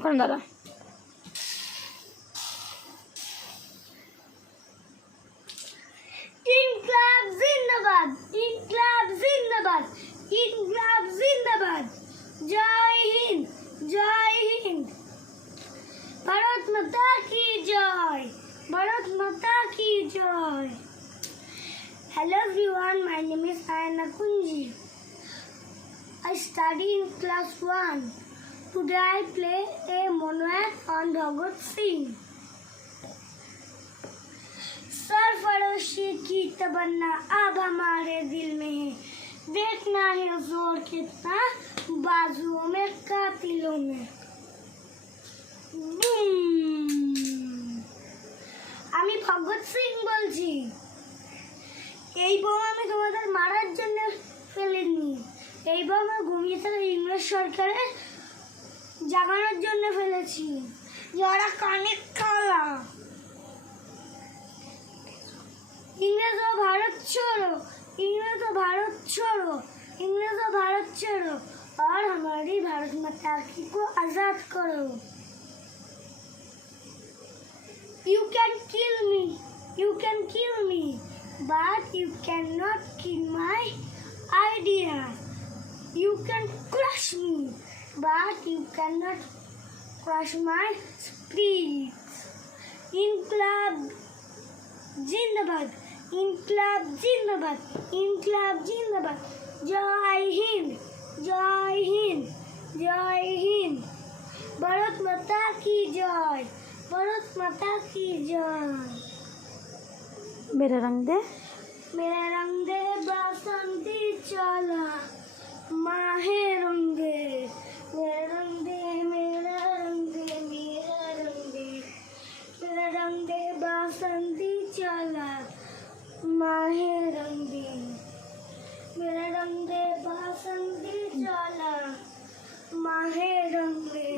ওখানে দাঁড়া। ইনকলাব জিন্দাবাদ, ইনকলাব জিন্দাবাদ, ইনকলাব জিন্দাবাদ। জয় হিন্দ, জয় হিন্দ। ভারত মাতা কি জয়, ভারত মাতা কি জয়। Hello everyone, my name is Ayana Kunji. I study in class 1. Today I play a monoact on Bhagat Singh. सरफरोशी की तमन्ना अब हमारे दिल में है, देखना है जोर कितना बाजुओं में कातिलों में। আমি ভগৎ সিং বলছি। এই বোমা আমি তোমাদের মারার জন্য ফেলিনি, এই বোমা ঘুমিয়ে থাকা ইংরেজ সরকারের জাগানোর জন্য ফেলেছি, যারা কানে কালা। इंग्रजो भारत छोड़ो, इंग्रजो भारत छोड़ो, इंग्रजो भारत छोड़ो और हमारी भारत माता की को आजाद करो। You can kill me, you can kill me, but you cannot kill my idea. You can crush me, but you cannot crush my spirit. इनकलाब जिंदाबाद, इनकलाब जिंदाबाद, इनकलाब जिंदाबाद। जय हिंद, जय हिंद, जय हिंद। भारत माता की जय, भारत माता की जय। मेरा रंग दे, मेरा रंग दे बसंती चला, माहे रंग दे, मेरा रंग दे, मेरा रंग दे, मेरा रंग दे, मेरा रंग दे बसंती चला, माहे रंग दे, मेरा रंग दे बसंती चला, माहे रंग दे।